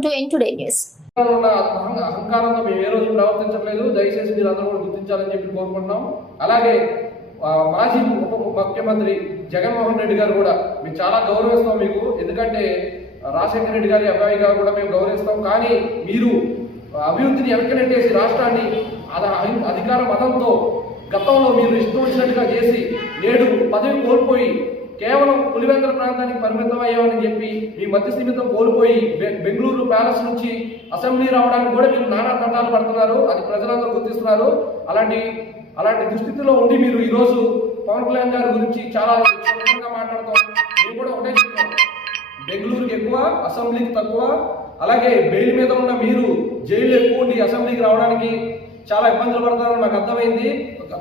Welcome to N today news ఉన్న మేము ఏ రోజు ప్రవర్తించట్లేదు. దయచేసి మీరు అందరూ కూడా గుర్తించాలని చెప్పి కోరుకుంటున్నాం. అలాగే మాజీ ఉప ముఖ్యమంత్రి జగన్మోహన్ రెడ్డి గారు కూడా మేము చాలా గౌరవిస్తాం మీకు. ఎందుకంటే రాజశేఖర రెడ్డి గారి అబ్బాయిగా కూడా మేము గౌరవిస్తాం. కానీ మీరు అభివృద్ధిని వెనకనెట్టేసి రాష్ట్రాన్ని అధికార మతంతో గతంలో మీరు ఇష్టం వచ్చినట్టుగా చేసి నేడు పదవి కోల్పోయి కేవలం పులివెందుల ప్రాంతానికి పరిమితం అయ్యామని చెప్పి మీ మధ్య స్థిమితం కోల్పోయి బె- బెంగళూరు ప్యాలెస్ నుంచి అసెంబ్లీ రావడానికి కూడా మీరు నానా తంటాలు పడుతున్నారు. అది ప్రజలందరూ గుర్తిస్తున్నారు. అలాంటి అలాంటి దుస్థితిలో ఉండి మీరు ఈరోజు పవన్ కళ్యాణ్ గారి గురించి చాలా క్షుణ్ణంగా మేము కూడా ఒకటే చెప్తాం బెంగళూరుకి ఎక్కువ అసెంబ్లీకి తక్కువ అలాగే బెయిల్ మీద ఉన్న మీరు జైలు ఎక్కువ ఉండి అసెంబ్లీకి రావడానికి చాలా ఇబ్బందులు పడతారని నాకు అర్థమైంది.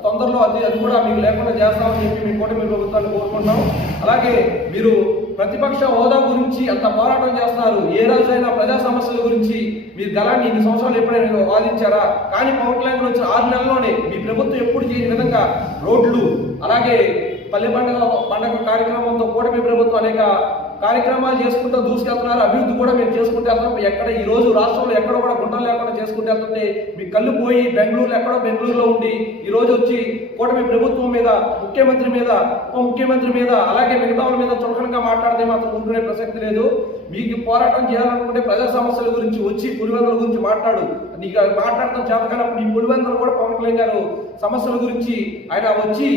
తొందరలో అది అది కూడా మీకు లేకుండా చేస్తామని చెప్పి మీ కూటమి ప్రభుత్వాన్ని కోరుకుంటున్నాం. అలాగే మీరు ప్రతిపక్ష హోదా గురించి అంత పోరాటం చేస్తున్నారు ఏ రోజైనా ప్రజా సమస్యల గురించి మీరు గలాన్ని ఇన్ని సంవత్సరాలు ఎప్పుడైనా వాదించారా? కానీ పవన్ కళ్యాణ్ గారు వచ్చిన ఆరు నెలల్లోనే మీ ప్రభుత్వం ఎప్పుడు చేయని విధంగా రోడ్లు అలాగే పల్లె పండుగ పండుగ కార్యక్రమంతో కూటమి ప్రభుత్వం అనేక కార్యక్రమాలు చేసుకుంటూ దూసుకెళ్తున్నారు. అభివృద్ధి కూడా మేము చేసుకుంటూ వెళ్తున్నాం. ఎక్కడ ఈ రోజు రాష్ట్రంలో ఎక్కడ కూడా గుంటలు లేకుండా చేసుకుంటూ వెళ్తుంటే మీ కళ్ళు పోయి బెంగళూరులో ఎక్కడో బెంగళూరులో ఉండి ఈ రోజు వచ్చి కూటమి ప్రభుత్వం మీద ముఖ్యమంత్రి మీద ఉప ముఖ్యమంత్రి మీద అలాగే మిగతా వాళ్ళ మీద చులకనగా మాట్లాడితే మాత్రం ఊరుకునే ప్రసక్తి లేదు. మీకు పోరాటం చేయాలనుకుంటే ప్రజా సమస్యల గురించి వచ్చి పులివెందుల గురించి మాట్లాడు. నీకు మాట్లాడటం చేత కానప్పుడు ఈ పులివెందులు కూడా పవన్ కళ్యాణ్ గారు సమస్యల గురించి ఆయన వచ్చి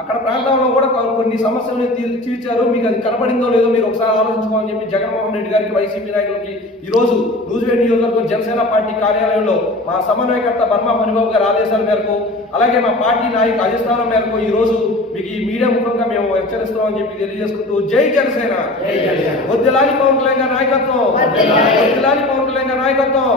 అక్కడ ప్రాంతంలో కూడా కొన్ని సమస్యలను తీర్చారు. మీకు అది కనబడిందో లేదో మీరు ఒకసారి ఆలోచించుకోవాలని చెప్పి జగన్మోహన్ రెడ్డి గారికి వైసీపీ నాయకులకి ఈ రోజు నూజివేడ్ నియోజకవర్గం జనసేన పార్టీ కార్యాలయంలో మా సమన్వయకర్త బర్మా మణిబాబు గారి ఆదేశాల మేరకు అలాగే మా పార్టీ నాయకు అధిష్టానం మేరకు ఈ రోజు మీకు ఈ మీడియా ముఖంగా మేము హెచ్చరిస్తామని చెప్పి తెలియజేసుకుంటూ జై జనసేన. వద్దులాలి పవన్ కళ్యాణ్ నాయకత్వం. వద్దులాలి. పవన్ కళ్యాణ్ నాయకత్వం.